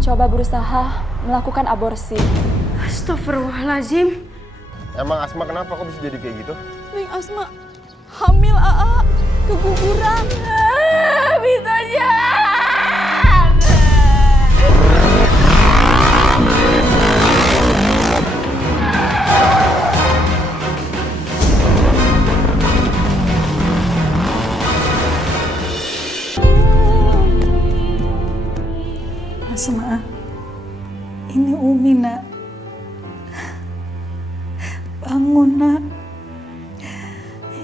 mencoba berusaha melakukan aborsi. Astagfirullahaladzim. Emang Asma kenapa kok bisa jadi kayak gitu? Neng Asma hamil AA, keguguran. Bisa jangan. Asma, ini Umi nak. Bangun nak.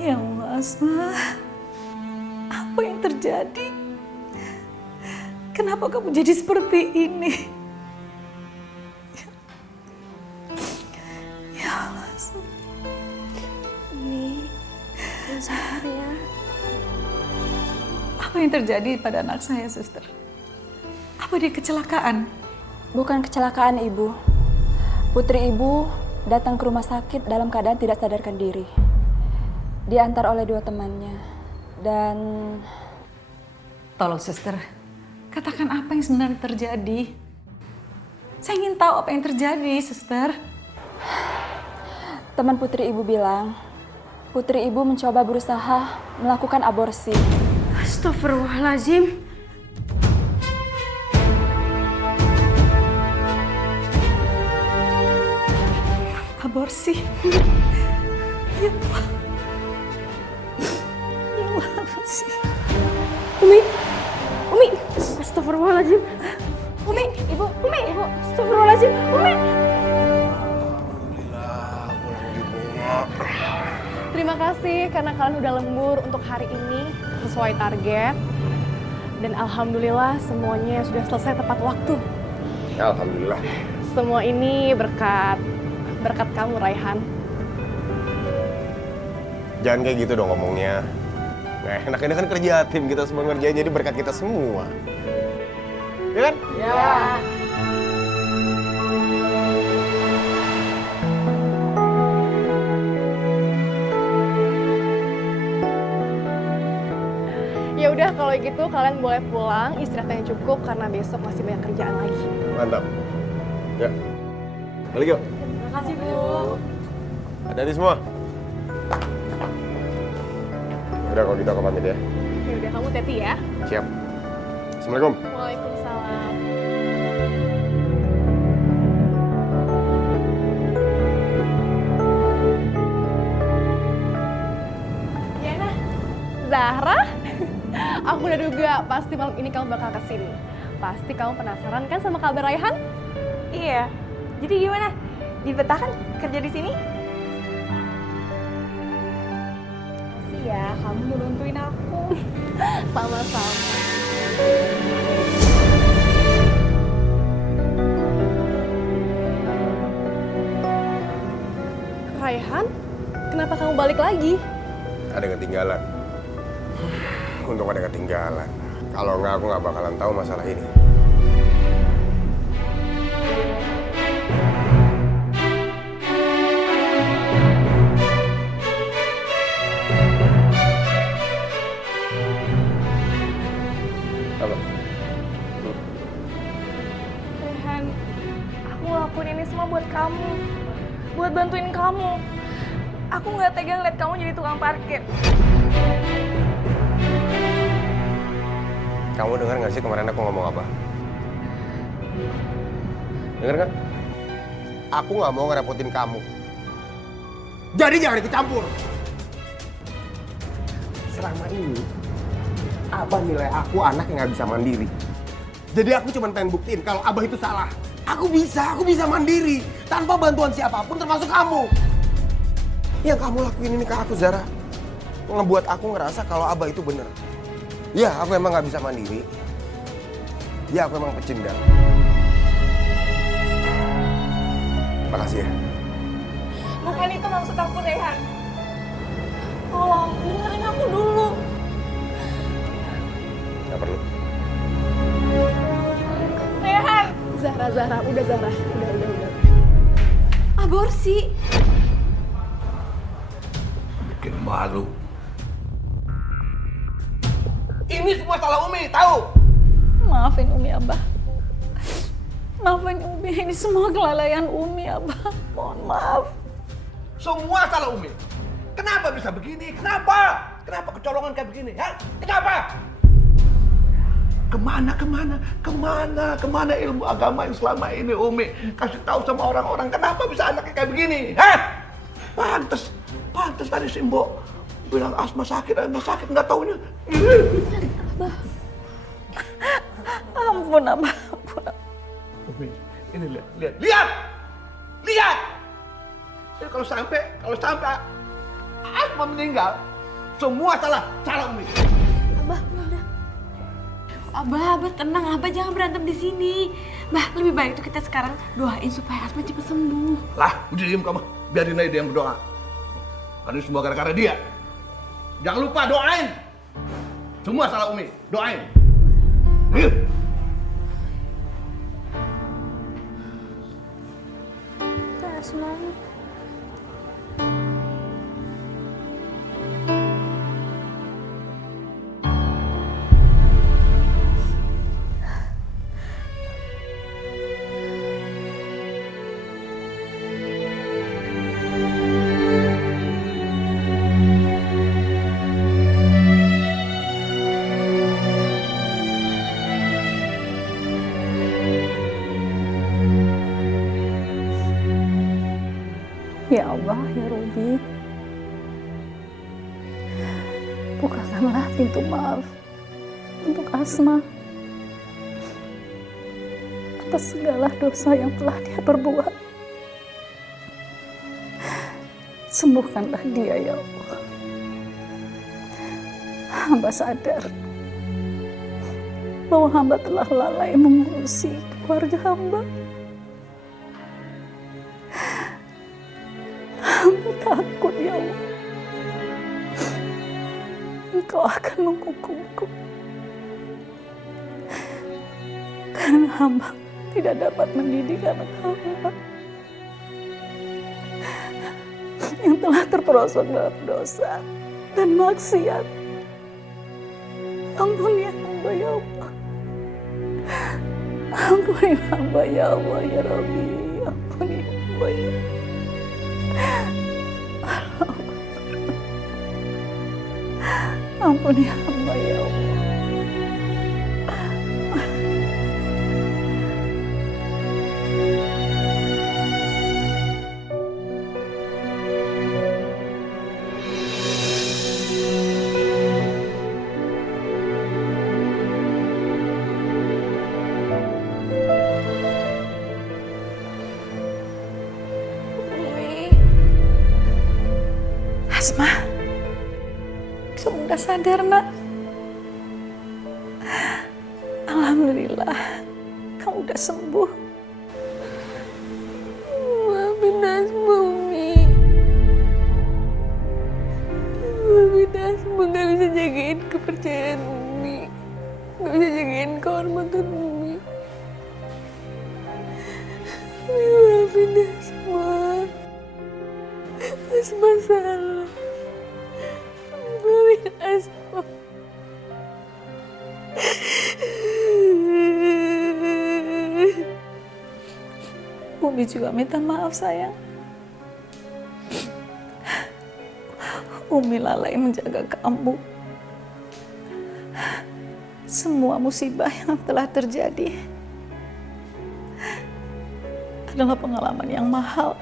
Ya Allah Asma, apa yang terjadi? Kenapa kamu jadi seperti ini? Ya Allah Asma. Umi, yang sabar ya. Apa yang terjadi pada anak saya, suster? Apa dia kecelakaan? Bukan kecelakaan, Ibu. Putri Ibu datang ke rumah sakit dalam keadaan tidak sadarkan diri. Diantar oleh 2 temannya. Dan Tolong suster, katakan apa yang sebenarnya terjadi. Saya ingin tahu apa yang terjadi, suster. teman Putri Ibu bilang, Putri Ibu mencoba berusaha melakukan aborsi. Astagfirullahaladzim. Aborsi. Ya Allah. Ya Allah, apa sih? Umi. Astagfirullahaladzim. Umi, Ibu, Ibu. Astagfirullahaladzim. Umi. Alhamdulillah, pulang juga. Terima kasih karena kalian udah lembur untuk hari ini sesuai target. Dan alhamdulillah semuanya sudah selesai tepat waktu. Alhamdulillah. Semua ini berkat kamu, Raihan. Jangan kayak gitu dong ngomongnya. Nah, enak ini kan kerja tim, kita semua ngerjain jadi berkat kita semua. Ya kan? Ya. Ya udah kalau gitu kalian boleh pulang, istirahat yang cukup karena besok masih banyak kerjaan lagi. Mantap. Ya. Balik yuk. Terima kasih, Bu. Hati-hati semua. Udah kalau gitu aku pamit ya. Ya udah kamu hati-hati ya. Siap. Assalamualaikum. Waalaikumsalam. Yana, Zahra, aku udah duga pasti malam ini kamu bakal kesini. Pasti kamu penasaran kan sama kabar Raihan? Iya. Jadi gimana? Dibetahkan kerja di sini? Makasih ya, kamu udah bantuin aku. Sama-sama. Raihan, kenapa kamu balik lagi? Ada yang ketinggalan. Untung ada yang ketinggalan. Kalau nggak, aku nggak bakalan tahu masalah ini. Apa? Rehan, aku ngelakuin ini semua buat kamu. Buat bantuin kamu. Aku nggak tega ngeliat kamu jadi tukang parkir. Kamu dengar nggak sih kemarin aku ngomong apa? Dengar kan? Aku nggak mau ngerepotin kamu. Jadi jangan ikut campur. Selama ini, Abah nilai aku anak yang nggak bisa mandiri. Jadi aku cuma pengen buktiin kalau Abah itu salah. Aku bisa mandiri tanpa bantuan siapapun termasuk kamu. Yang kamu lakuin ini ke aku, Zara, ngebuat aku ngerasa kalau Abah itu bener. Ya, aku emang nggak bisa mandiri. Ya, aku emang pecundang. Makasih ya. Bukan itu maksud aku, Rehan. Tolong, dengerin aku dulu. Nggak perlu. Rehan! Zahra, udah Zahra, udah. Aborsi! Bikin malu. Ini semua salah Umi, tahu? Maafin Umi Abah. Maafin Umi, ini semua kelalaian Umi, Abah. Mohon maaf. Semua salah Umi. Kenapa bisa begini? Kenapa? Kenapa kecolongan kayak begini? Ya? Kenapa? Kemana ilmu agama yang selama ini Umi kasih tahu sama orang-orang? Kenapa bisa anaknya kayak begini? Hah? Pantes tadi Simbo bilang asma sakit nggak taunya. Ampun, Abah. Umi, ini lihat. Ini kalau sampai Asma meninggal, semua salah Umi. Abah, udah. Abah tenang. Abah jangan berantem di sini. Bah, lebih baik tuh kita sekarang doain supaya Asma cepat sembuh. Lah, udah diem kamu. Biarin aja dia yang berdoa. Karena ini semua gara-gara dia. Jangan lupa doain. Semua salah Umi. Doain. Ayo. Asma. Ya Allah, ya Rabbi. Bukakanlah pintu maaf untuk Asma atas segala dosa yang telah dia perbuat. Sembuhkanlah dia, ya Allah. Hamba sadar bahwa hamba telah lalai mengurusi keluarga hamba. Hamba takut, ya Allah, Engkau akan menghukumku karena hamba tidak dapat mendidik anak hamba yang telah terperosok dalam dosa dan maksiat. Ampuni hamba, ya Allah. Ampuni hamba, ya Allah, ya Rabbi. Ampuni hamba, ya Allah. Ampuni hamba, ya Allah. Asma, kamu udah sadar, nak? Alhamdulillah, kamu udah sembuh. Maafin Asma, Umi. Maafin Asma gak bisa jagain kepercayaan Umi. Gak bisa jagain kehormatan Umi. Maafin Asma. Asma salah. Maafin Asma. Umi juga minta maaf, sayang. Umi lalai menjaga kamu. Semua musibah yang telah terjadi adalah pengalaman yang mahal.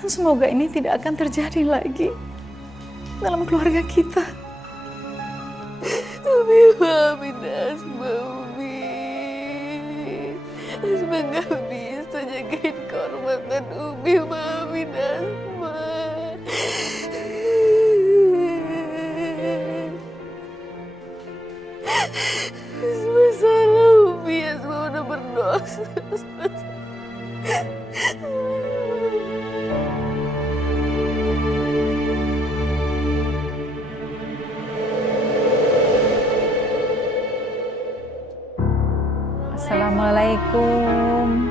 Dan semoga ini tidak akan terjadi lagi dalam keluarga kita. Umi, maafin Asma, Umi. Asma gak bisa jagain kehormatan Umi. Maafin Asma. Asma salah, Umi. Asma udah berdosa. Asma Assalamualaikum.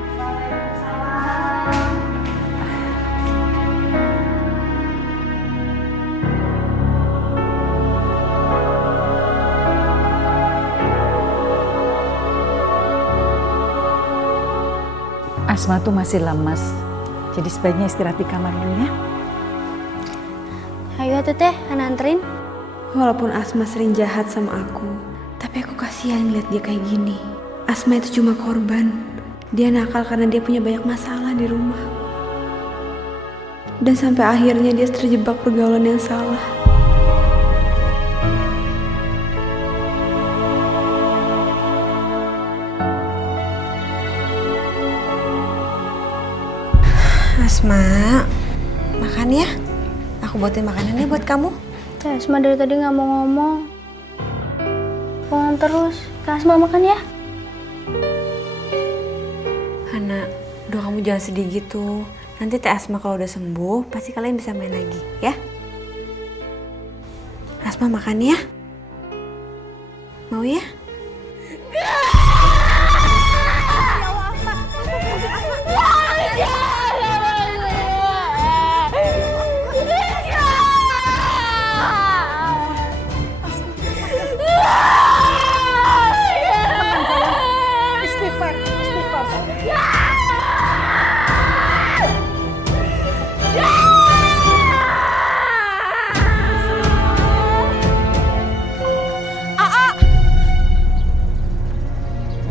Asma tuh masih lemas. Jadi sebaiknya istirahat di kamar dulu ya. Ayo tuh teh, anterin. Walaupun Asma sering jahat sama aku, tapi aku kasihan ngeliat dia kayak gini. Asma itu cuma korban. Dia nakal karena dia punya banyak masalah di rumah. Dan sampai akhirnya dia terjebak pergaulan yang salah. Asma, makan ya. Aku buatin makanannya buat kamu. Teh Asma dari tadi nggak mau ngomong. Ngomong terus. Teh Asma makan ya. Hana, udah kamu jangan sedih gitu. Nanti Teh Asma kalau udah sembuh, pasti kalian bisa main lagi, ya? Asma makan ya. Mau ya?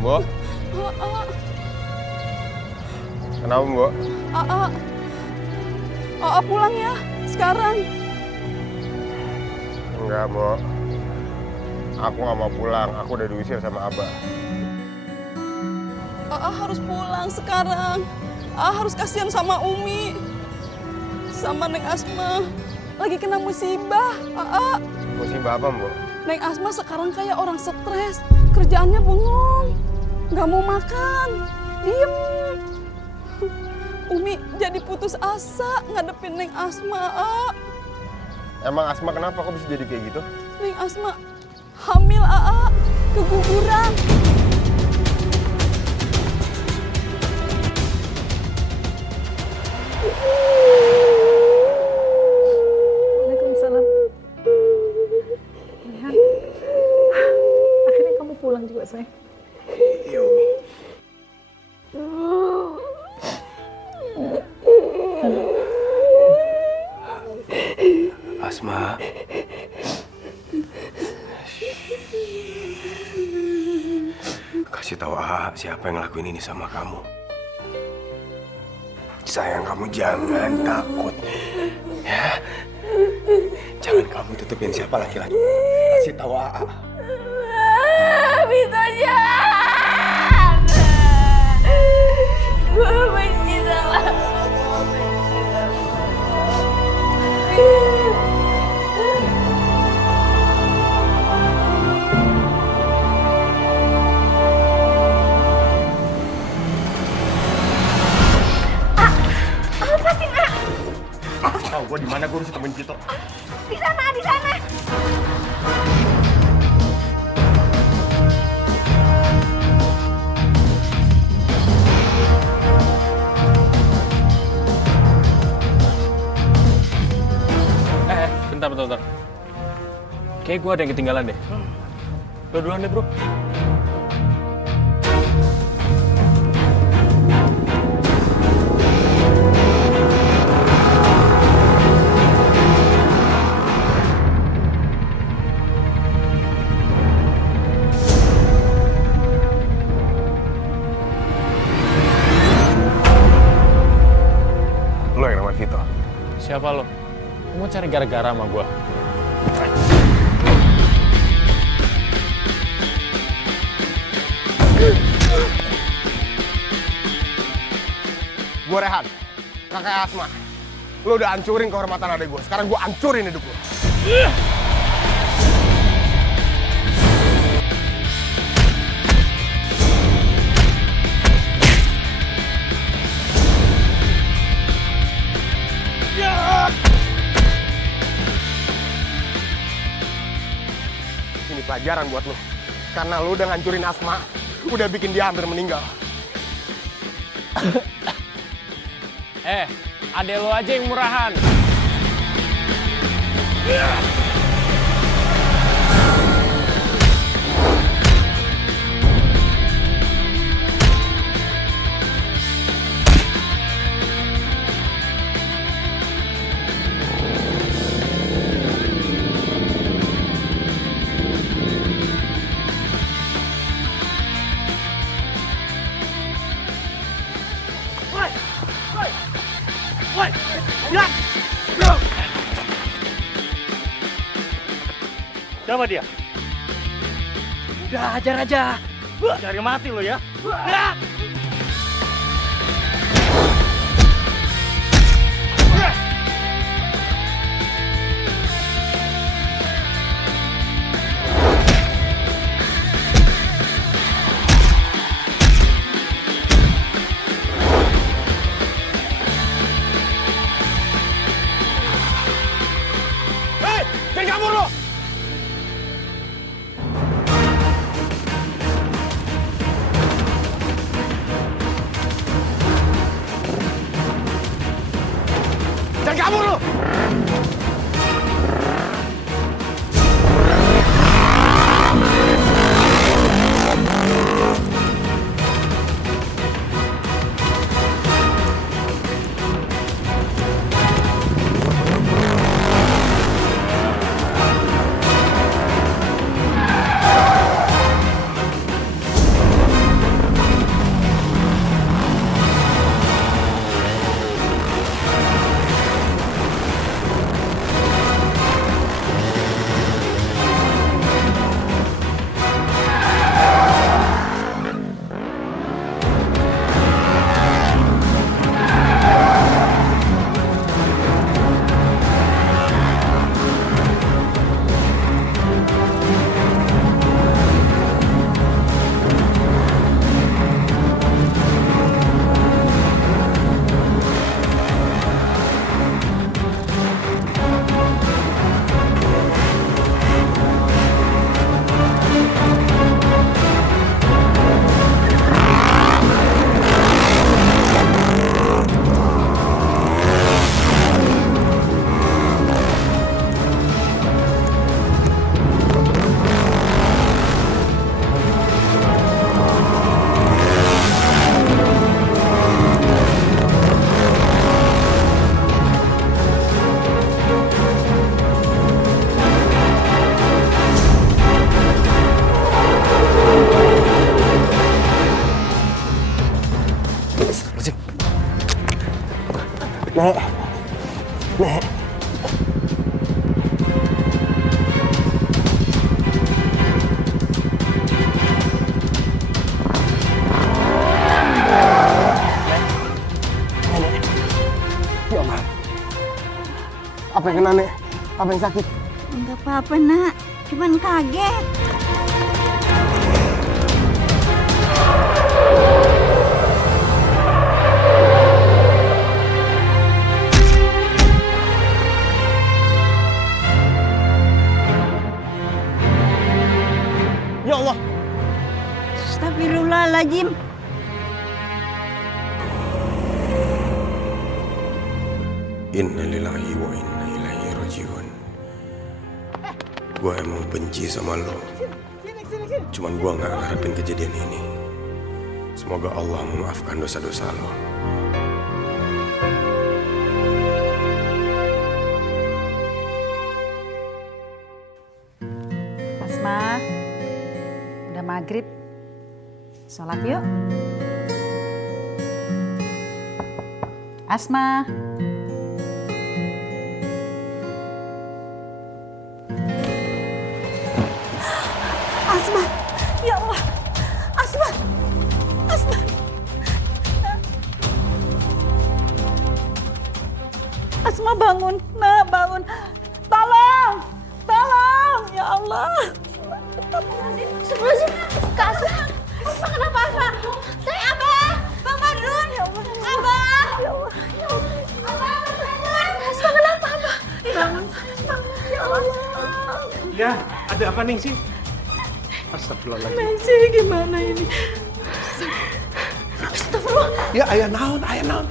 Mbok? Kenapa, Mbok? Pulang ya, sekarang. Enggak, Mbok. Aku nggak mau pulang. Aku udah diusir sama Abah. Harus pulang sekarang. Harus kasihan sama Umi. Sama Neng Asma. Lagi kena musibah. Musibah apa, Mbok? Neng Asma sekarang kayak orang stres. Kerjaannya bengong. Nggak mau makan. Diem. Umi jadi putus asa ngadepin Neng Asma. Emang Asma kenapa kok bisa jadi kayak gitu? Neng Asma hamil, keguguran. Waalaikumsalam. Akhirnya kamu pulang juga, sayang. Iya, Umi. Asma. Kasih tahu AA siapa yang ngelakuin ini sama kamu. Sayang, kamu jangan takut. Ya. Jangan kamu tutupin siapa laki-laki. Kasih tahu AA. Bisa jahat. Gue benci sama Tahu gue di mana gue harus temuin Vito. di sana, di sana. Bentar. Kayak gue ada yang ketinggalan deh. Lo duluan deh, bro. Lo yang namanya Vito. Siapa lo? Mau cari gara-gara sama gue? Gue Rehan, kakak Asma. Lo udah hancurin kehormatan adek gue. Sekarang gue hancurin hidup lo. Ini pelajaran buat lo. Karena lo udah ngancurin Asma, udah bikin dia hampir meninggal. Adek lo aja yang murahan. Woi, bilang! Bro! Siapa dia? Udah, hajar aja. Cari mati lo ya. Ya! Hei, jangan kabur lo! Jangan kabur lo! Nek. Nek. Ya Allah. Apa yang kena, Nek? Apa yang sakit? Enggak apa-apa, Nak. Cuman kaget. Ya Allah. Astagfirullahaladzim. Inna lillahi wa inna ilaihi rajiun. Gua emang benci sama lo. Cuman gua gak ngarepin kejadian ini. Semoga Allah memaafkan dosa-dosa lo. Asma, udah maghrib. Sholat yuk. Asma. Asma. Ya Allah. Asma. Asma. Asma bangun. Nak, bangun. Tolong. Tolong. Ya Allah. Astagfirullahaladzim. Kak Asma. Asma kenapa Asma? Saya Abah. Bang Badrun. Ya Allah. Abah. Ya Allah. Ya Allah. Abah. Asma kenapa Abah? Bangun. Bangun. Ya Allah. Ya, ada apa nih sih? Astagfirullahaladzim. Messi gimana ini? Astagfirullah. Ya ayah naon, ayah naon.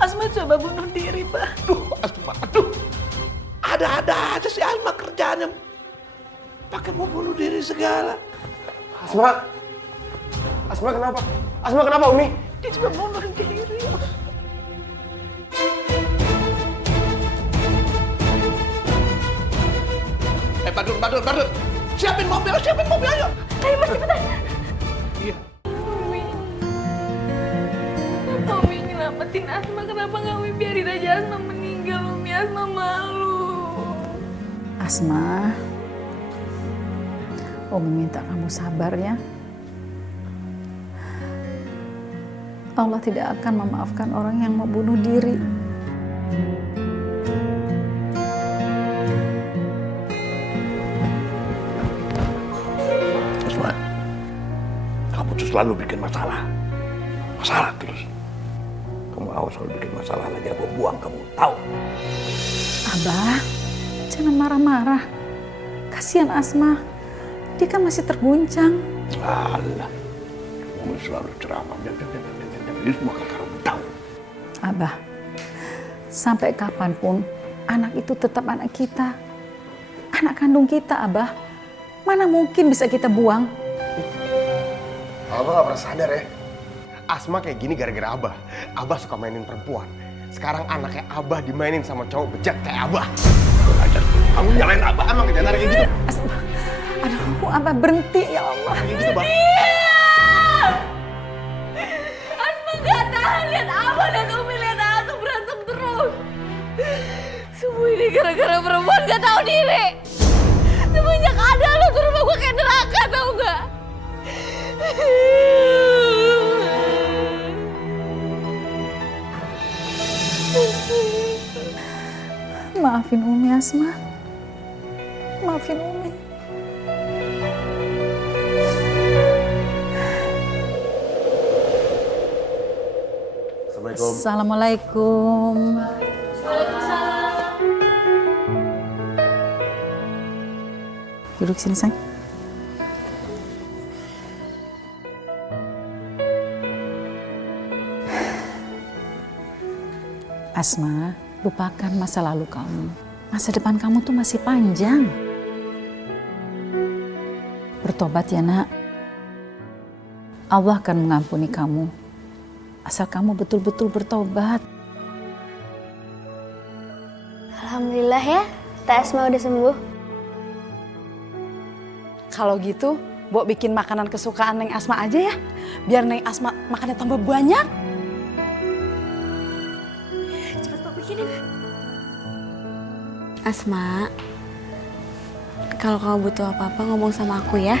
Asma coba bunuh diri, Pak. Aduh, Asma, aduh. Ada-ada aja si Asma kerjaannya. Pakai mau bunuh diri segala. Asma. Asma kenapa? Asma kenapa, Umi? Dia cuma bunuh diri. Badrun. Siapin mobil, ayo. Ayo Mas cepetan. Iya. Umi. Kenapa Umi nyelamatin Asma? Kenapa nggak Umi biarin aja Asma meninggal, Umi. Asma malu. Asma, Umi minta kamu sabar ya. Allah tidak akan memaafkan orang yang mau bunuh diri. Asma, kamu tuh selalu bikin masalah. Masalah terus. Kamu awas kalau bikin masalah lagi, aku buang kamu, tahu? Abah, jangan marah-marah. Kasihan Asma, dia kan masih terguncang. Alah, kamu selalu ceramah. Ini semua kan kamu tahu. Abah, sampai kapanpun anak itu tetap anak kita. Anak kandung kita, Abah. Mana mungkin bisa kita buang? Abah gak pernah sadar ya. Asma kayak gini gara-gara Abah. Abah suka mainin perempuan. Sekarang anaknya Abah dimainin sama cowok bejat kayak Abah. Kamu nyalain Abah emang kejadian kayak gitu. Asma, aduh, Abah berhenti ya Allah. Kayak gitu, Bah. Asma gak tahan lihat Abah dan Umi lihat Atu berantem terus. Semua ini gara-gara perempuan gak tahu diri. Semenjak ada lo tuh rumah gue kayak neraka, tau gak? Maafin Umi, Asma. Maafin Umi. Assalamualaikum. Assalamualaikum. Duduk sini, sayang. Asma, lupakan masa lalu kamu. Masa depan kamu tuh masih panjang. Bertobat ya, Nak. Allah akan mengampuni kamu. Asal kamu betul-betul bertobat. Alhamdulillah ya, Teh Asma udah sembuh. Kalau gitu, Mbok bikin makanan kesukaan Neng Asma aja ya. Biar Neng Asma makannya tambah banyak. Cepet Mbok bikinin. Asma, kalau kamu butuh apa-apa ngomong sama aku ya.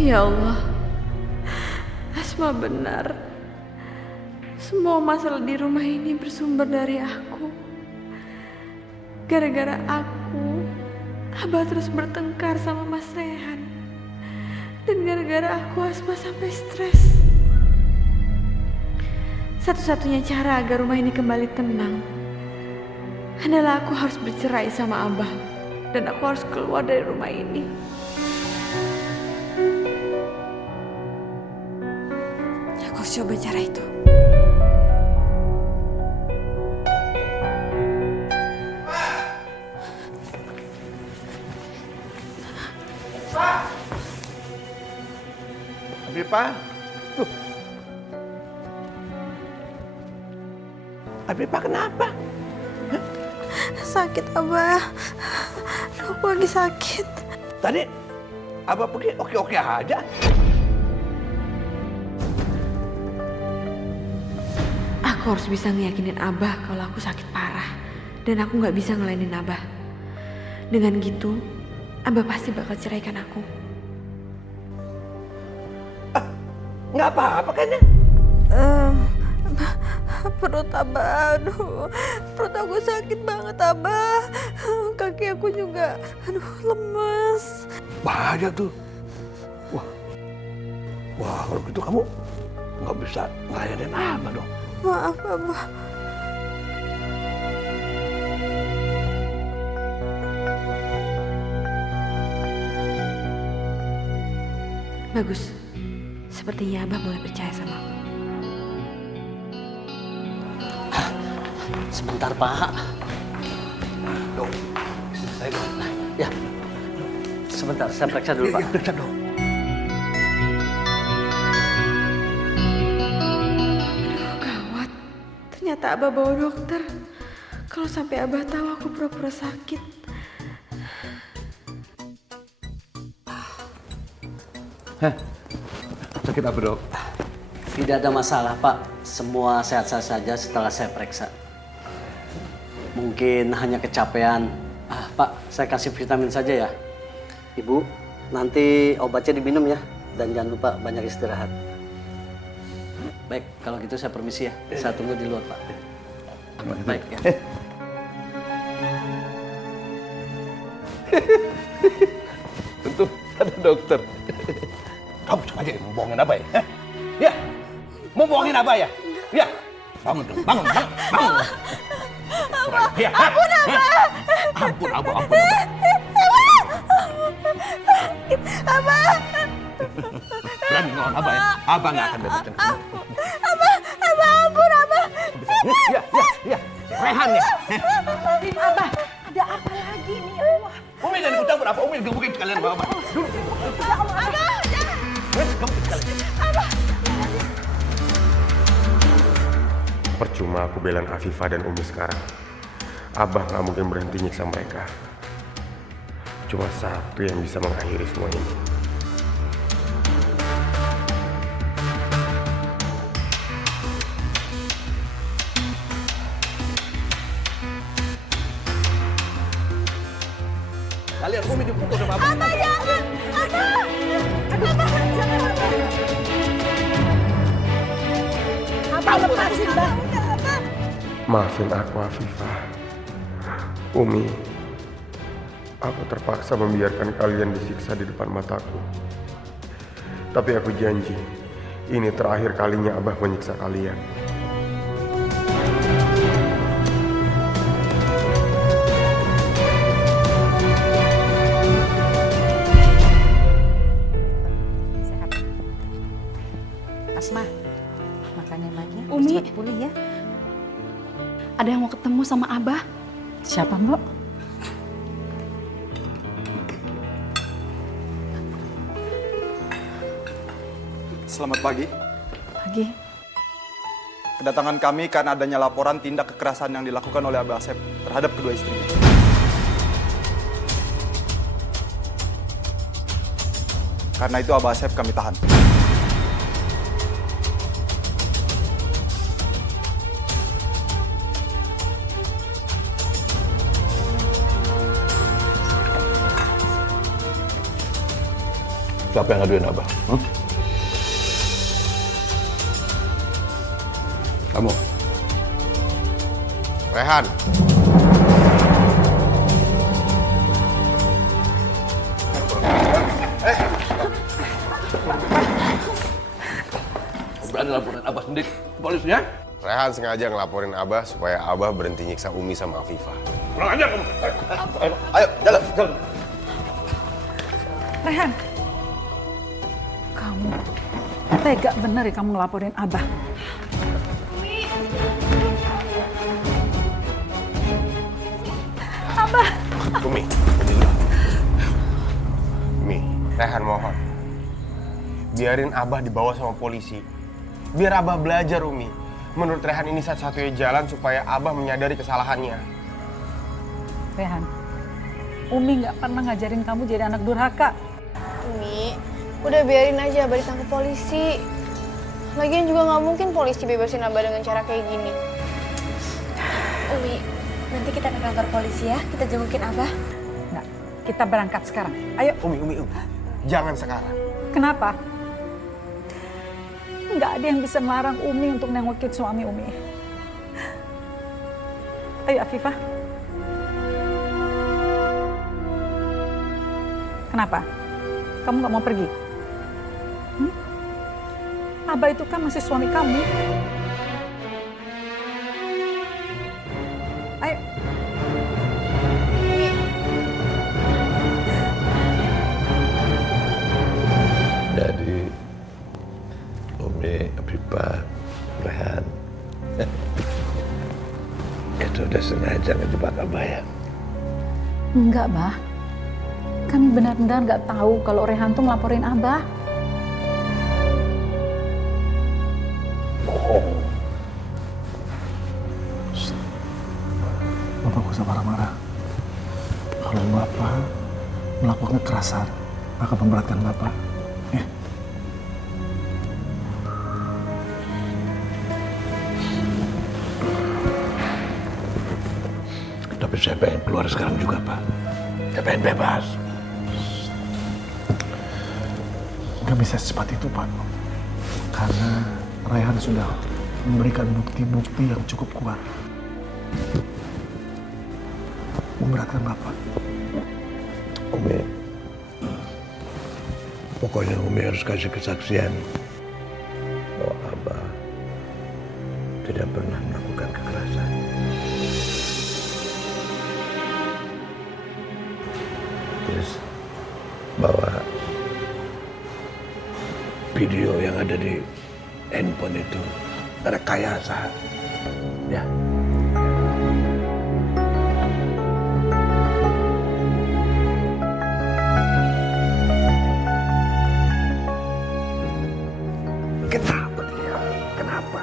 Ya Allah, Asma benar. Semua masalah di rumah ini bersumber dari aku. Gara-gara aku, Abah terus bertengkar sama Mas Rehan. Dan gara-gara aku, Asma sampai stres. Satu-satunya cara agar rumah ini kembali tenang adalah aku harus bercerai sama Abah. Dan aku harus keluar dari rumah ini. Aku harus coba cara itu. Abifah, tuh. Abifah kenapa? Sakit, Abah. Aduh, aku lagi sakit. Tadi Abah pergi oke-oke aja. Aku harus bisa ngeyakinin Abah kalau aku sakit parah. Dan aku gak bisa ngelainin Abah. Dengan gitu, Abah pasti bakal ceraikan aku. Nggak apa-apa kan ya? Perut Abah, aduh. Perut aku sakit banget, Abah. Kaki aku juga, aduh, lemas. Bahaya tuh. Wah, kalau gitu kamu nggak bisa ngelayanin Abah dong. Maaf, Abah. Bagus. Sepertinya Abah mulai percaya sama aku. Sebentar, Pak. Dong, istri saya dong. Ya, sebentar, saya periksa dulu, Pak. Periksa dong. Aduh, gawat. Ternyata Abah bawa dokter. Kalau sampai Abah tahu aku pura-pura sakit. Sakit apa, Dok? Tidak ada masalah, Pak. Semua sehat-sehat saja setelah saya periksa. Mungkin hanya kecapean. Pak, saya kasih vitamin saja ya. Ibu, nanti obatnya diminum ya. Dan jangan lupa banyak istirahat. Baik, kalau gitu saya permisi ya. Saya tunggu di luar, Pak. Baik ya. Tentu ada dokter. Kamu sengaja mau bohongin Abah ya? Ya? Mau bohongin Abah ya? Ya? Bangun dong, bangun. Ya, ampun Abah! Ampun, ampun. Abah! Berani ngelawan Abah ya? Abah nggak akan bebaskan kamu. Abah, ampun Abah! Ya. Rehan ya? Abah, ada apa lagi nih ya Allah? Umi jangan ikut campur apa? Umi gebukin sekalian bawa Abah. Dulu. Ya Allah, Abah! Gebukin sekalian. Abah! Percuma aku belain Afifah dan Umi sekarang. Abah nggak mungkin berhenti nyiksa mereka. Cuma satu yang bisa mengakhiri semua ini. Kalian Umi dipukul sama Abah. Abah jangan! Abah! Abah jangan Abah! Abah lepasin Abah! Maafin aku Afifah. Umi, aku terpaksa membiarkan kalian disiksa di depan mataku. Tapi aku janji, ini terakhir kalinya Abah menyiksa kalian. Asma, makanin lagi. Umi. Cepat pulih ya. Ada yang mau ketemu sama Abah. Siapa, Mbok? Selamat pagi. Pagi. Kedatangan kami karena adanya laporan tindak kekerasan yang dilakukan oleh Abah Asep terhadap kedua istrinya. Karena itu Abah Asep kami tahan. Siapa yang ngaduin Abah? Kamu. Rehan. Berani laporin Abah sendiri ke polisi ya? Rehan sengaja ngelaporin Abah supaya Abah berhenti nyiksa Umi sama Afifah. Kurang ajar kamu. Ayo, jalan. Rehan. Kamu tega bener ya kamu ngelaporin Abah. Abah! Umi, Rehan mohon. Biarin Abah dibawa sama polisi. Biar Abah belajar, Umi. Menurut Rehan ini satu-satunya jalan supaya Abah menyadari kesalahannya. Rehan, Umi nggak pernah ngajarin kamu jadi anak durhaka. Umi, udah biarin aja Abah ditangkap polisi. Lagian juga nggak mungkin polisi bebasin Abah dengan cara kayak gini. Umi, nanti kita ke kantor polisi ya, kita jengukin Abah. Nggak, kita berangkat sekarang. Ayo. Umi. Jangan sekarang. Kenapa? Nggak ada yang bisa melarang Umi untuk nengokin suami Umi. Ayo Afifah. Kenapa? Kamu nggak mau pergi? Abah itu kan masih suami kamu. Ayo. Jadi, Umi, Afifah, Rehan, itu udah sengaja ngejebak Abah ya? Enggak, Bah. Kami benar-benar nggak tahu kalau Rehan tuh ngelaporin Abah. Bohong. Bapak gak usah marah-marah. Kalau Bapak melakukan kekerasan, akan memberatkan Bapak. Tapi saya pengen keluar sekarang juga, Pak. Saya pengen bebas. Gak bisa secepat itu, Pak. Karena Raihan sudah memberikan bukti-bukti yang cukup kuat. Memberatkan Bapak. Umi, pokoknya Umi harus kasih kesaksian bahwa Abah tidak pernah melakukan kekerasan. Terus bahwa video yang ada di handphone itu rekayasa, ya. Kenapa dia? Kenapa?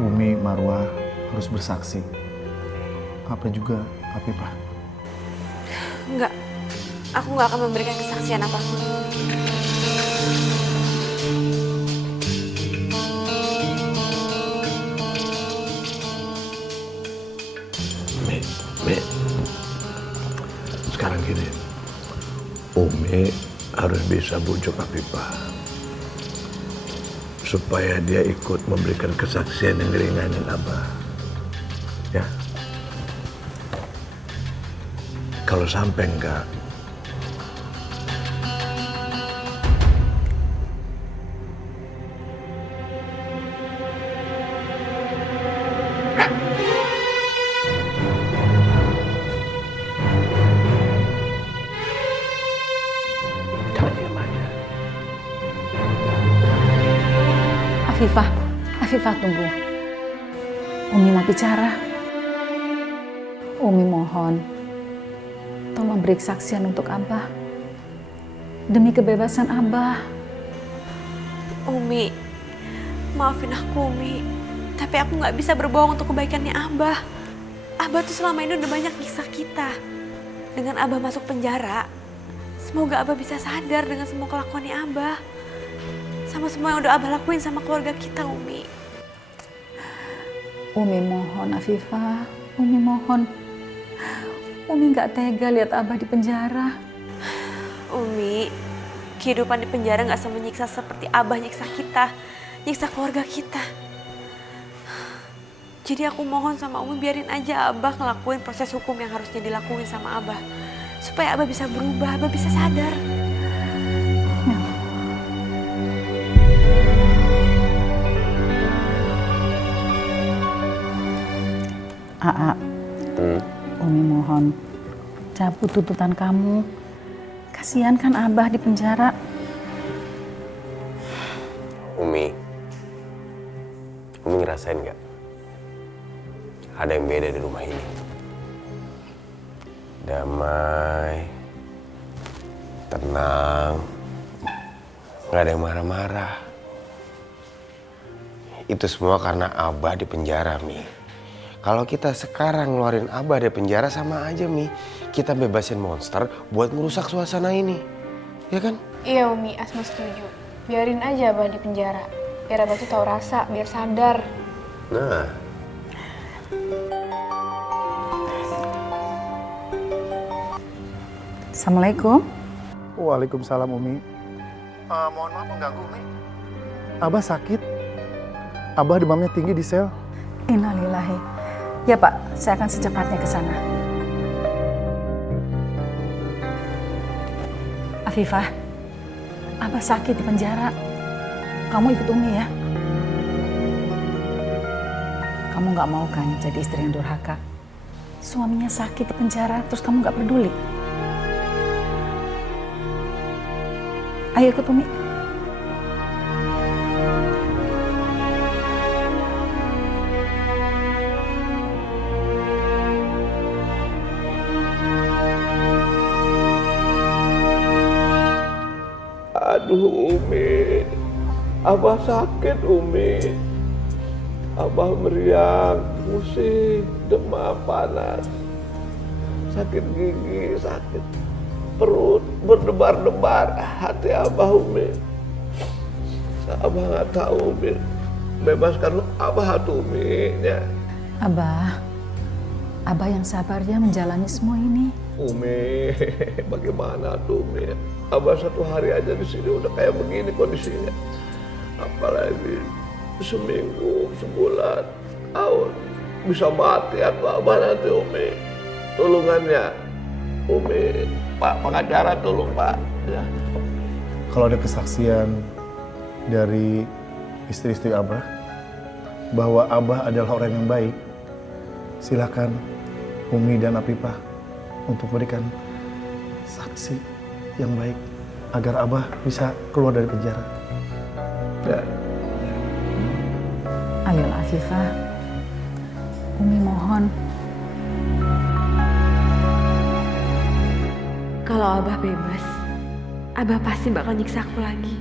Umi Marwah harus bersaksi. Apa juga Afifah? Enggak, aku nggak akan memberikan kesaksian apapun. Mi, sekarang gini, Umi harus bisa bujuk Afifah supaya dia ikut memberikan kesaksian yang ringanin Abah, ya. Kalau sampai enggak, Afifah tunggu. Umi mau bicara. Umi mohon, tolong beri kesaksian untuk Abah. Demi kebebasan Abah. Umi, maafin aku Umi. Tapi aku nggak bisa berbohong untuk kebaikannya Abah. Abah tuh selama ini udah banyak nyiksa kita. Dengan Abah masuk penjara, semoga Abah bisa sadar dengan semua kelakuannya Abah. Sama semua yang udah Abah lakuin sama keluarga kita, Umi. Umi mohon, Afifah. Umi mohon. Umi nggak tega lihat Abah di penjara. Umi, kehidupan di penjara nggak semenyiksa seperti Abah nyiksa kita, nyiksa keluarga kita. Jadi aku mohon sama Umi, biarin aja Abah ngelakuin proses hukum yang harusnya dilakuin sama Abah. Supaya Abah bisa berubah, Abah bisa sadar. Aa, Umi mohon, cabut tuntutan kamu. Kasihan kan Abah di penjara. Umi ngerasain nggak? Ada yang beda di rumah ini. Damai, tenang, nggak ada yang marah-marah. Itu semua karena Abah di penjara, Mi. Kalau kita sekarang ngeluarin Abah dari penjara sama aja, Mi. Kita bebasin monster buat ngerusak suasana ini. Ya kan? Iya, Umi, Asma setuju. Biarin aja Abah di penjara. Biar Abah tuh tahu rasa, biar sadar. Nah. Assalamualaikum. Waalaikumsalam, Umi. Mohon maaf mengganggu, Umi. Abah sakit. Abah demamnya tinggi di sel. Innalillahi. Ya Pak, saya akan secepatnya ke sana. Afifah, Abah sakit di penjara. Kamu ikut Umi ya. Kamu nggak mau kan jadi istri yang durhaka? Suaminya sakit di penjara, terus kamu nggak peduli? Ayo ikut Umi. Aduh Umi, Abah sakit Umi. Abah meriang, pusing, demam panas, sakit gigi, sakit perut, berdebar-debar hati Abah Umi. Abah nggak tahu Umi, bebaskan Abah tuh, Umi. Ya. Abah yang sabar ya menjalani semua ini. Umi, bagaimana tuh, Umi? Abah satu hari aja di sini udah kayak begini kondisinya. Apalagi seminggu, sebulan, tahun. Bisa mati atau Abah nanti, Umi. Tulungannya, Umi. Pak pengacara tolong, Pak. Ya. Kalau ada kesaksian dari istri-istri Abah bahwa Abah adalah orang yang baik, silakan Umi dan Apipah untuk berikan saksi yang baik agar Abah bisa keluar dari penjara. Ya. Ayolah Afifah, Umi mohon. Kalau Abah bebas, Abah pasti bakal nyiksa aku lagi.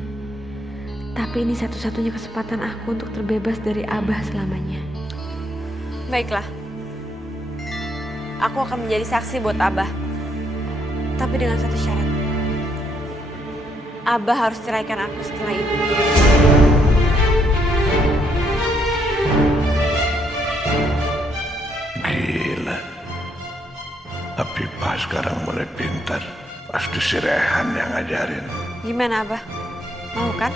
Tapi ini satu-satunya kesempatan aku untuk terbebas dari Abah selamanya. Baiklah. Aku akan menjadi saksi buat Abah. Tapi dengan satu syarat. Abah harus ceraikan aku setelah itu. Gila. Apipah sekarang mulai pintar. Pasti si Rehan yang ngajarin. Gimana Abah? Mau kan?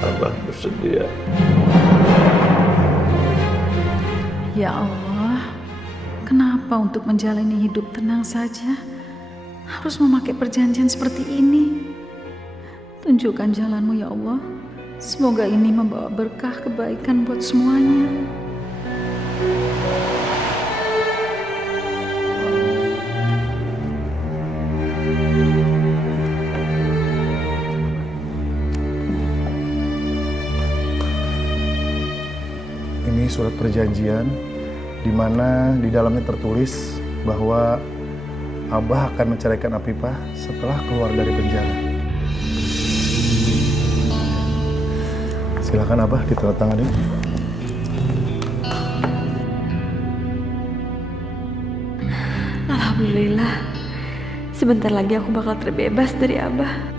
Abah bersedia. Ya Allah, kenapa untuk menjalani hidup tenang saja harus memakai perjanjian seperti ini? Tunjukkan jalanmu ya Allah. Semoga ini membawa berkah kebaikan buat semuanya. Ini surat perjanjian di mana di dalamnya tertulis bahwa Abah akan menceraikan Apipah setelah keluar dari penjara. Silakan Abah ditandatangani. Alhamdulillah. Sebentar lagi aku bakal terbebas dari Abah.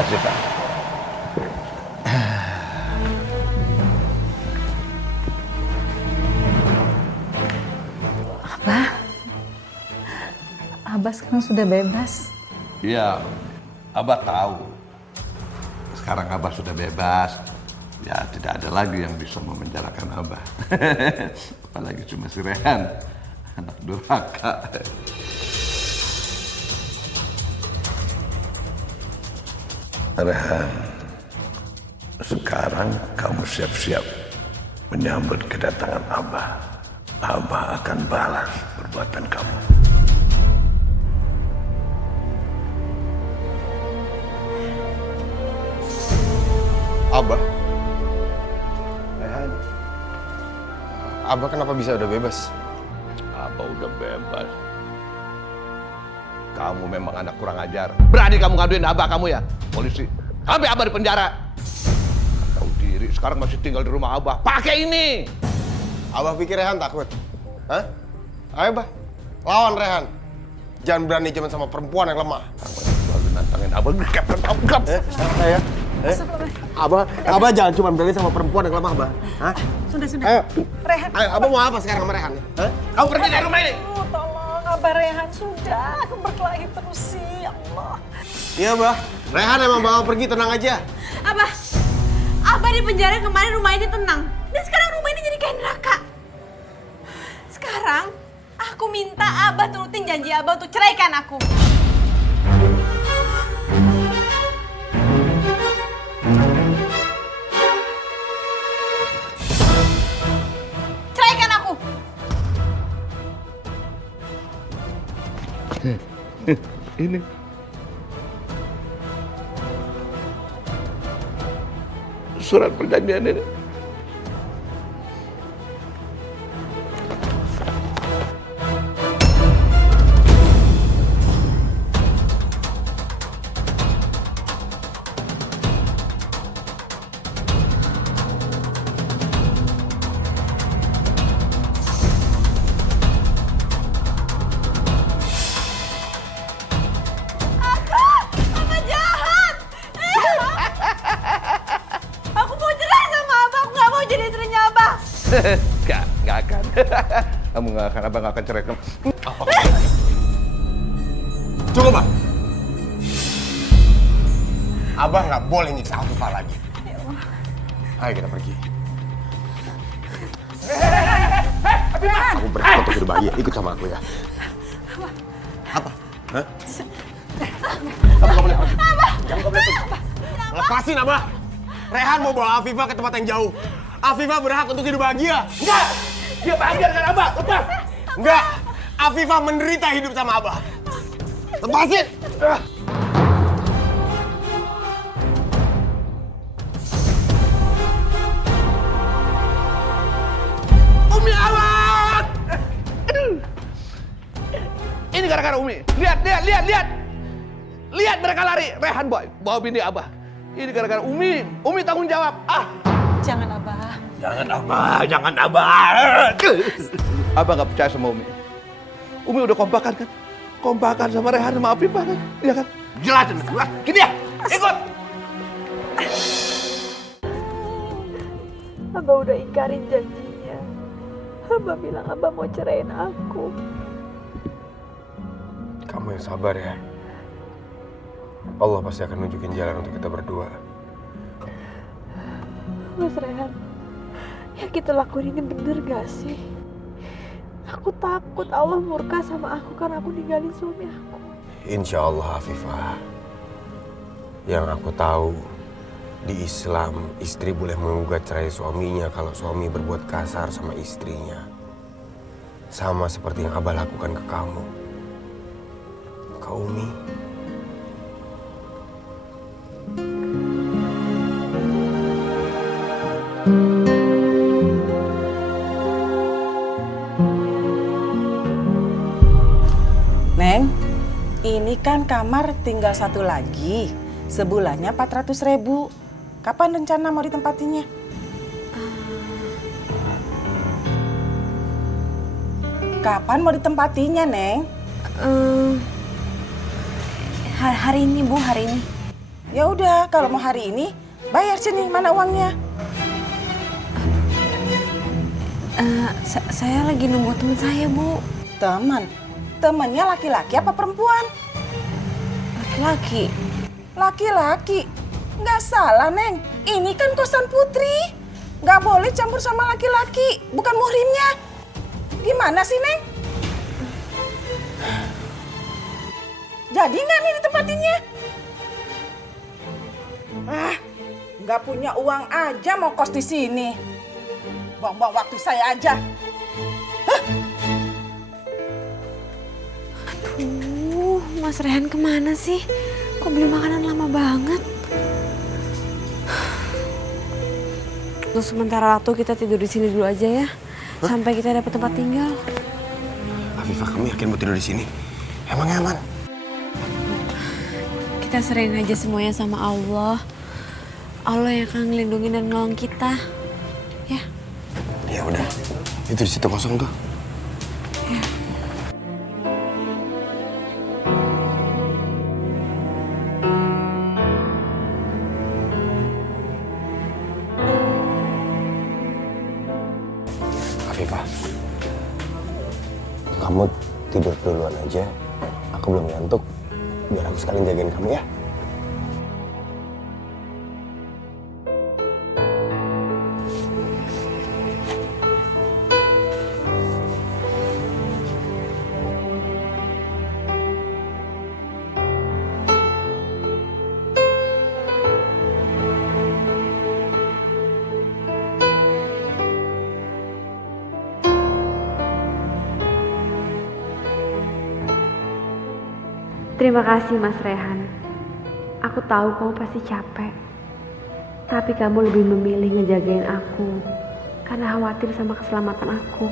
Kasih, Pak. Abah sekarang sudah bebas. Iya, Abah tahu. Sekarang Abah sudah bebas. Ya tidak ada lagi yang bisa memenjarakan Abah. Apalagi cuma si Rehan, anak durhaka. Rehan, sekarang kamu siap-siap menyambut kedatangan Abah. Abah akan balas perbuatan kamu. Abah? Rehan. Abah kenapa bisa udah bebas? Abah udah bebas. Kamu memang anak kurang ajar. Berani kamu ngaduin Abah kamu ya? Polisi. Sampai Abah di penjara. Tahu diri, sekarang masih tinggal di rumah Abah. Pakai ini. Abah pikir Rehan takut? Hah? Ayo, Bah. Lawan Rehan. Jangan berani cuman sama perempuan yang lemah. Kamu selalu nantangin Abah. Gap. Saya. Abah jangan cuma berani sama perempuan yang lemah, Bah. Hah? Sudah. Ayo. Rehan. Ayo, Abah mau apa sekarang sama Rehan? Hah? Kamu pergi dari rumah ini. Tolong, Abah Rehan. Sudah, aku berkelahi terus sih, ya Allah. Iya, Bah. Rehan emang bawa pergi, tenang aja. Abah di penjara kemarin rumah ini tenang. Dan sekarang rumah ini jadi kayak neraka. Sekarang, aku minta Abah turutin janji Abah untuk ceraikan aku. Ceraikan aku. Ini. Surat perjanjian ini. Nggak akan. Kamu nggak akan, abang nggak akan cerai kamu. Cukup, Bang. Abah nggak boleh nyiksa Afifah lagi. Ayo kita pergi. Aku berhak untuk hidup bahagia. Ikut sama aku ya. Apa? Hah? Kamu nggak boleh pergi. Kamu nggak boleh pergi. Lepasin, Abah. Rehan mau bawa Afifah ke tempat yang jauh. Afifah berhak untuk hidup bahagia. Enggak! Dia bahagia dengan Abah. Lepas! Enggak! Afifah menderita hidup sama Abah. Lepasin! Umi awan! Ini gara-gara Umi. Lihat! Lihat mereka lari. Rehan boy, bawa bini Abah. Ini gara-gara Umi. Umi tanggung jawab. Jangan, Abah. Jangan Abah. Abah nggak percaya sama Umi. Umi udah kompakan kan? Kompakan sama Rehan sama Afifah kan? Iya kan? Jelasin. Gini ya, ikut. Abah udah ingkarin janjinya. Abah bilang Abah mau ceraiin aku. Kamu yang sabar ya. Allah pasti akan nunjukin jalan untuk kita berdua. Mas Rehan, yang kita lakuin ini bener gak sih? Aku takut Allah murka sama aku karena aku ninggalin suami aku. Insya Allah, Afifah. Yang aku tahu, di Islam istri boleh menggugat cerai suaminya kalau suami berbuat kasar sama istrinya. Sama seperti yang Abah lakukan ke kamu. Ke Umi. Neng, ini kan kamar tinggal satu lagi. Sebulannya 400.000. Kapan rencana mau ditempatinya? Kapan mau ditempatinya, Neng? Hari ini, Bu, hari ini. Ya udah, kalau mau hari ini, bayar sini. Mana uangnya? Saya lagi nunggu teman saya, Bu. Teman? Temannya laki-laki apa perempuan? Laki-laki. Laki-laki? Nggak salah, Neng. Ini kan kosan Putri. Nggak boleh campur sama laki-laki. Bukan muhrimnya. Gimana sih, Neng? Jadi nggak nih ditempatinya? Nggak punya uang aja mau kos di sini. Buang-buang waktu saya aja. Aduh, Mas Rehan kemana sih? Kok beli makanan lama banget? Untuk sementara waktu kita tidur di sini dulu aja ya. Sampai kita dapat tempat tinggal. Afifah, kamu yakin mau tidur di sini? Emangnya aman? Kita serahin aja semuanya sama Allah. Allah yang akan ngelindungi dan nolong kita. Ya. Ya udah, itu di situ kosong tuh. Ya. Afifah, kamu tidur duluan aja. Aku belum ngantuk. Biar aku sekalian jagain kamu ya. Terima kasih Mas Rehan. Aku tahu kamu pasti capek. Tapi kamu lebih memilih ngejagain aku karena khawatir sama keselamatan aku.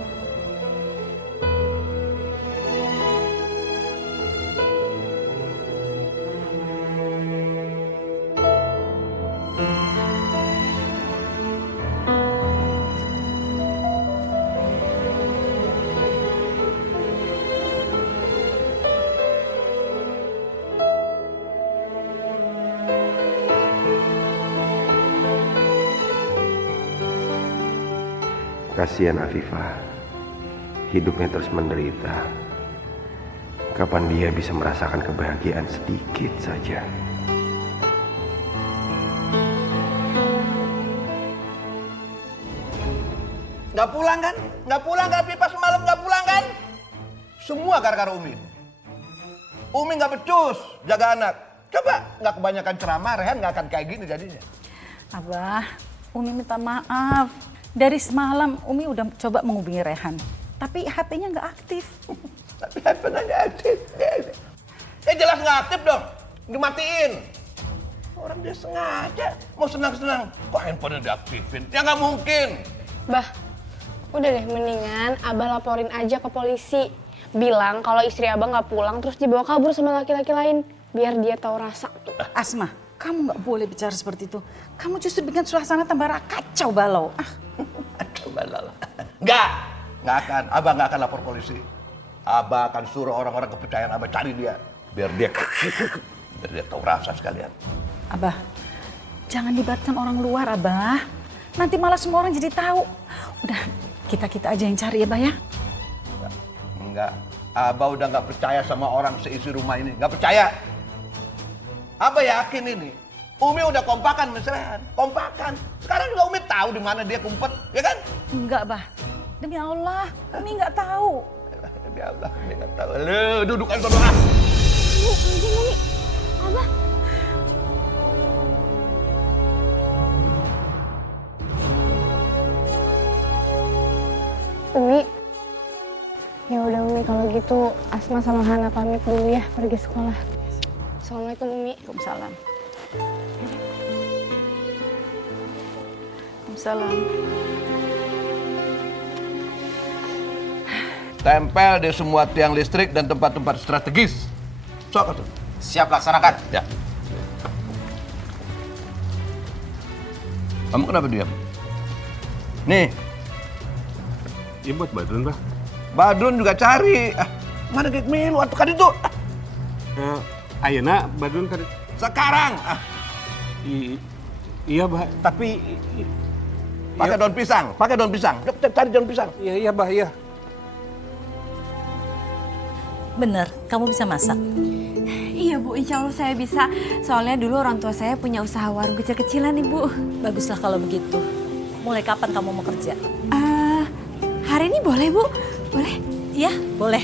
Kasihan Afifah, hidupnya terus menderita. Kapan dia bisa merasakan kebahagiaan sedikit saja? Nggak pulang kan? Nggak pulang kan Afifah semalam, nggak pulang kan? Semua gara-gara Umi. Umi nggak becus jaga anak. Coba nggak kebanyakan ceramah, Rehan nggak akan kayak gini jadinya. Abah, Umi minta maaf. Dari semalam Umi udah coba menghubungi Rehan, tapi HP-nya nggak aktif. Tapi HP-nya nggak aktif. Jelas nggak aktif dong, dimatiin. Orang dia sengaja mau senang-senang, kok handphonenya diaktifin? Ya nggak mungkin. Bah, udah deh mendingan Abah laporin aja ke polisi. Bilang kalau istri Abah nggak pulang terus dibawa kabur sama laki-laki lain. Biar dia tahu rasa tuh. Asma, kamu nggak boleh bicara seperti itu. Kamu justru bikin suasana tambah kacau balau. Kacau balau. Nggak akan. Abah nggak akan lapor polisi. Abah akan suruh orang-orang kepercayaan Abah cari dia. Biar dia tahu rasa sekalian. Abah, jangan libatkan orang luar, Abah. Nanti malah semua orang jadi tahu. Udah, kita aja yang cari ya, Bah ya. Enggak. Abah udah nggak percaya sama orang seisi rumah ini. Nggak percaya. Abah yakin ini. Umi udah kompakan Mas Rehan. Kompakan. Sekarang juga Umi tahu di mana dia kumpet, ya kan? Enggak, Bah. Demi Allah, Umi nggak tahu. Demi Allah, Umi nggak tahu. Lu dudukan berdoa. Bu, aja Umi. Abah. Umi, ya udah Umi kalau gitu Asma sama Hana pamit dulu ya pergi sekolah. Assalamualaikum Umi. Waalaikumsalam. Waalaikumsalam. Tempel di semua tiang listrik dan tempat-tempat strategis. Sok tuh. Siap, laksanakan. Ya. Kamu kenapa diam? Nih. Ini buat Badrun, Bah. Badrun juga cari. Mana Gek Milu atau kan itu? Ayeuna Badrun tadi. Sekarang. Iya, Bah. Tapi pakai daun pisang, pakai daun pisang. Cari daun pisang. Iya, Bah, iya. Bener, kamu bisa masak? Iya Bu, insya Allah saya bisa. Soalnya dulu orang tua saya punya usaha warung kecil-kecilan Ibu. Baguslah kalau begitu. Mulai kapan kamu mau kerja? Hari ini boleh Bu? Boleh? Iya, boleh.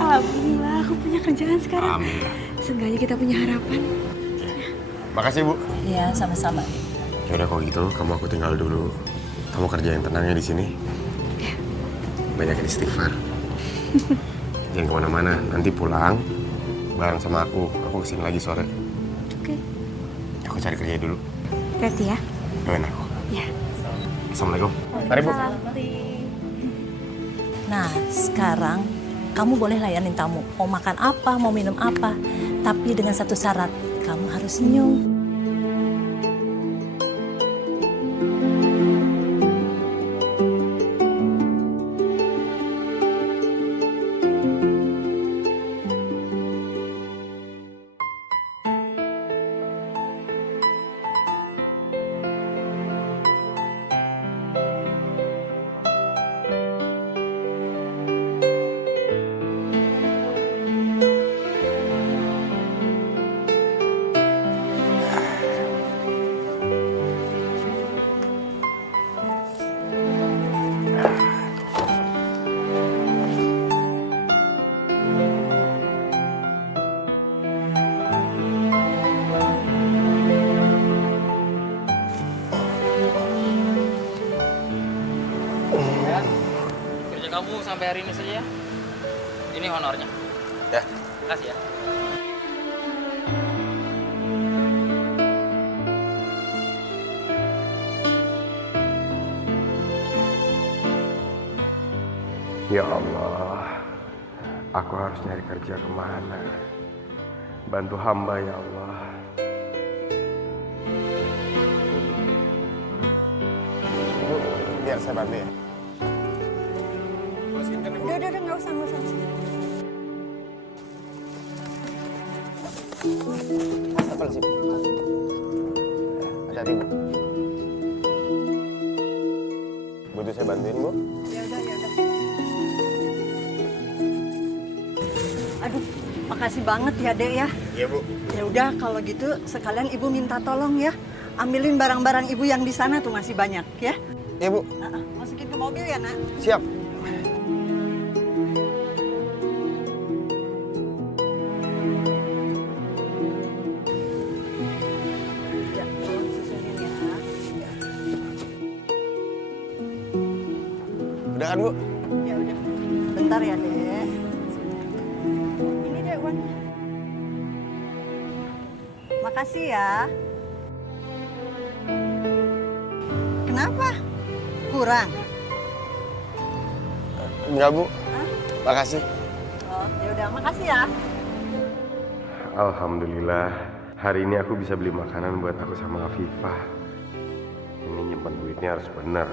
Alhamdulillah aku punya kerjaan sekarang. Alhamdulillah. Seenggaknya kita punya harapan. Makasih, Bu. Iya, sama-sama. Ya udah kalau gitu, kamu aku tinggal dulu. Kamu kerja yang tenangnya di sini. Ya. Banyakin istighfar. Jangan kemana-mana. Nanti pulang bareng sama aku. Aku kesini lagi sore. Oke. Aku cari kerja dulu. Berarti ya? Doain aku. Ya. Assalamualaikum. Mari, Bu. Nah, sekarang kamu boleh layanin tamu. Mau makan apa, mau minum apa. Tapi dengan satu syarat, kamu harus senyum. Kamu sampai hari ini saja ya. Ini honornya. Ya. Makasih ya. Ya Allah, aku harus nyari kerja kemana? Bantu hamba ya Allah. Ibu, biar saya bantu ya. Udah, nggak usah. Astagfirullahaladzim. Hati-hati, Bu. Boleh saya bantuin, Bu? Ya udah. Aduh, makasih banget ya, Dek ya. Iya, Bu. Ya udah kalau gitu sekalian Ibu minta tolong ya. Ambilin barang-barang Ibu yang di sana tuh masih banyak ya. Iya, Bu. Masukin ke mobil ya, Nak. Siap. Ya, tolong susunin ya. Udah kan, Bu? Ya udah. Bentar ya, Dek. Ini deh uangnya. Makasih ya. Kenapa? Kurang? Enggak, Bu. Makasih. Oh, ya udah, makasih ya. Alhamdulillah, hari ini aku bisa beli makanan buat aku sama Afifah. Ini nyimpen duitnya harus benar.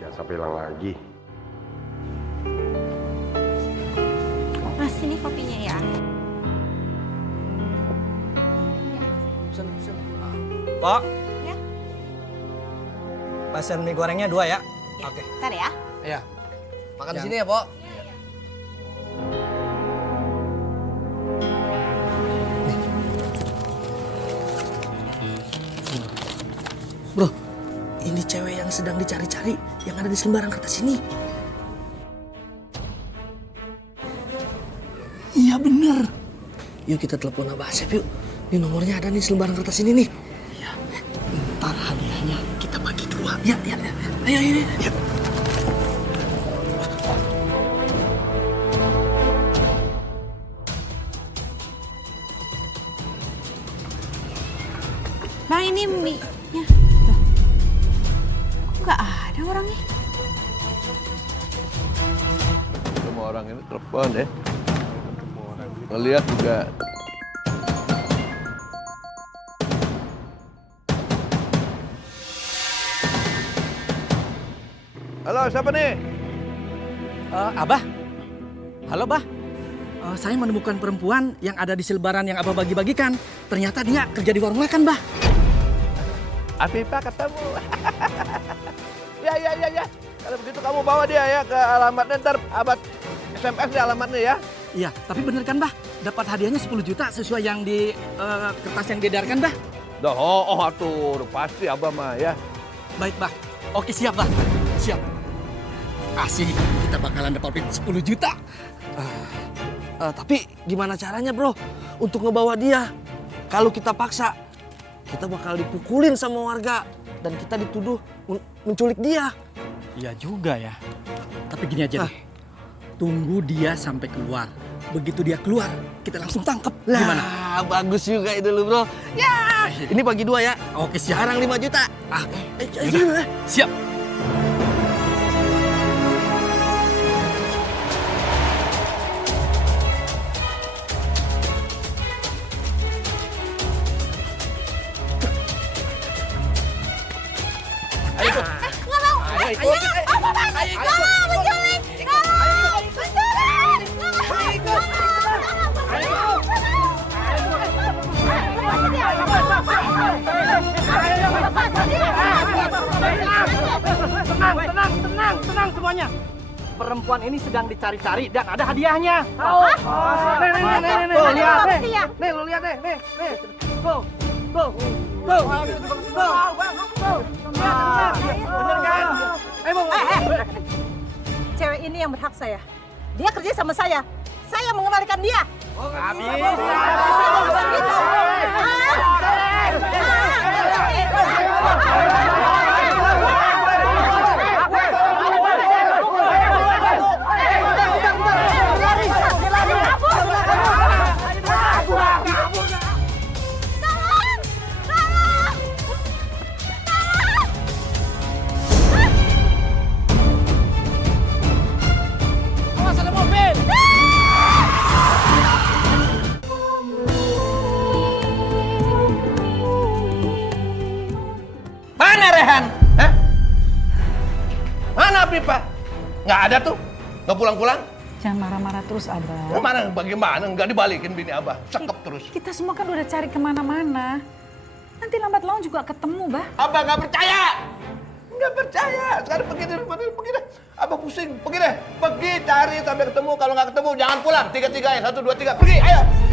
Jangan sampai hilang lagi. Mas, ini kopinya ya. Pesen. Pok. Ya. Pesen mie gorengnya 2 ya. Oke. Ntar ya. Iya. Makan di sini ya, Pok. Bro, ini cewek yang sedang dicari-cari yang ada di selembaran kertas ini. Iya bener. Yuk kita telepon Abah Asep yuk. Ini nomornya ada nih selembaran kertas ini nih. Iya. Ntar hadiahnya kita bagi 2. Ya. Ayo. Bang, ini mie-nya. Loh, kok nggak ada orangnya? Semua orang ini telepon ya. Ngeliat juga. Halo, siapa nih? Abah. Halo, Bah. Saya menemukan perempuan yang ada di selebaran yang Abah bagi-bagikan. Ternyata dia kerja di warung makan, Bah. Afifah ketemu. Ya. Kalau begitu kamu bawa dia ya ke alamatnya, ntar Abah SMS di alamatnya ya. Iya, tapi bener kan, Bah? Dapat hadiahnya 10 juta sesuai yang di kertas yang diedarkan, Bah. Atur, pasti Abah mah ya. Baik, Bah. Oke, siap, Bah. Siap. Asik, kita bakalan dapetin 10 juta. Tapi gimana caranya, Bro? Untuk ngebawa dia. Kalau kita paksa, kita bakal dipukulin sama warga. Dan kita dituduh menculik dia. Iya juga ya. Tapi gini aja deh. Tunggu dia sampai keluar. Begitu dia keluar, kita langsung tangkep. Gimana? Bagus juga itu lu, Bro. Ya. Ini bagi 2 ya. Oke, siap. Sekarang 5 juta. Siap. Tenang semuanya. Perempuan ini sedang dicari-cari dan ada hadiahnya. Nih, tuh lihat deh. Nih, lu lihat deh. Nih. Tuh. Bener kan? Cewek ini yang berhak saya. Dia kerja sama saya. Saya mengembalikan dia. Nggak Mana Rehan? Hah? Mana Afifah? Nggak ada tuh. Nggak pulang-pulang. Jangan marah-marah terus, Abah. Mana bagaimana? Nggak dibalikin bini Abah. Sekep terus. Kita semua kan udah cari kemana-mana. Nanti lambat laun juga ketemu, Bah. Abah nggak percaya. nggak percaya. Sekarang pergi dari rumah ini, pergi deh. Abah pusing, pergi deh. Pergi cari sampai ketemu. Kalau nggak ketemu jangan pulang. 3-3 ya, 1, 2, 3, pergi, ayo.